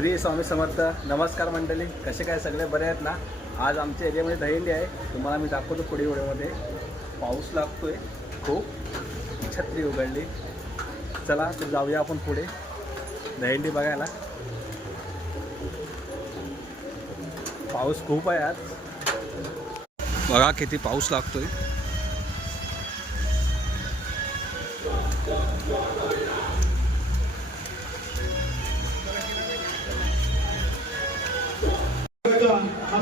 श्री स्वामी समर्थ. नमस्कार मंडळी. कसे काय सगळे बरे आहेत ना? आज आमच्या एरियामध्ये दहिंडी आहे. तुम्हाला मी दाखवतो पुढे व्हिडिओमध्ये. पाऊस लागतोय. खूप छत्री उघडली. चला तर जाऊया आपण पुढे. दहिंडी बघायला. पाऊस खूप आहे आज. बघा किती पाऊस लागतोय.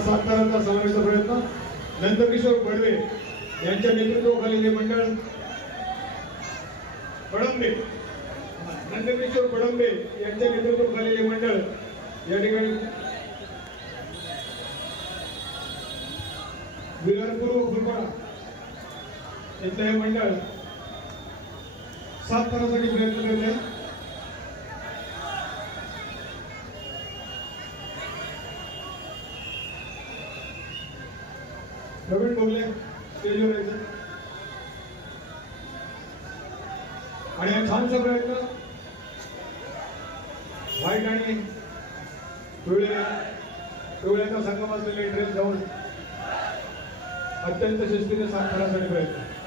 साताराचा सांगण्याचा प्रयत्न नंदकिशोर बडवे यांच्या नेतृत्वाखाली हे मंडळ बडंबे नंदकिशोर बडंबे यांच्या नेतृत्वाखाली हे मंडळ या ठिकाणी विरारपूर व फुलपाडा इथलं हे मंडळ सातारासाठी प्रयत्न करत आहे प्रवीण बोगले स्टेजवर यायचं. आणि हा छानसा प्रयत्न व्हाईट आणि पिवळ्या पिवळ्याचा संगम असलेले ड्रेस जाऊन अत्यंत शिस्तीने साथ करण्यासाठी प्रयत्न.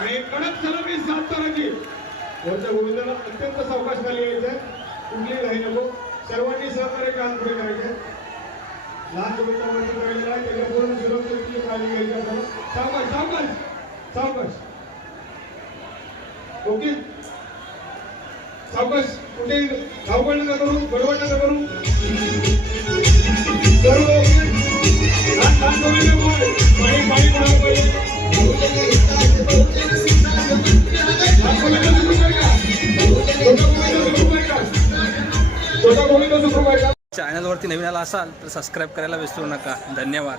आणि कडक सलामी सात ताराची वरच्या गोविंदाला अत्यंत सावकाश खाली यायचं कुठली घाई नको. सर्वांनी सहकार्य काम पुढे करायचंय लहान गोविंदावरती करायला आहे त्याच्या पूर्ण सुरक्षेची काळजी घ्यायची आपल्याला सावकाश सावकाश सावकाश. ओके. सावकाश कुठे धावपळ नका करू गडबड नका करू. चॅनलवरती नवीन आला असाल तर सबस्क्राईब करायला विसरू नका. धन्यवाद.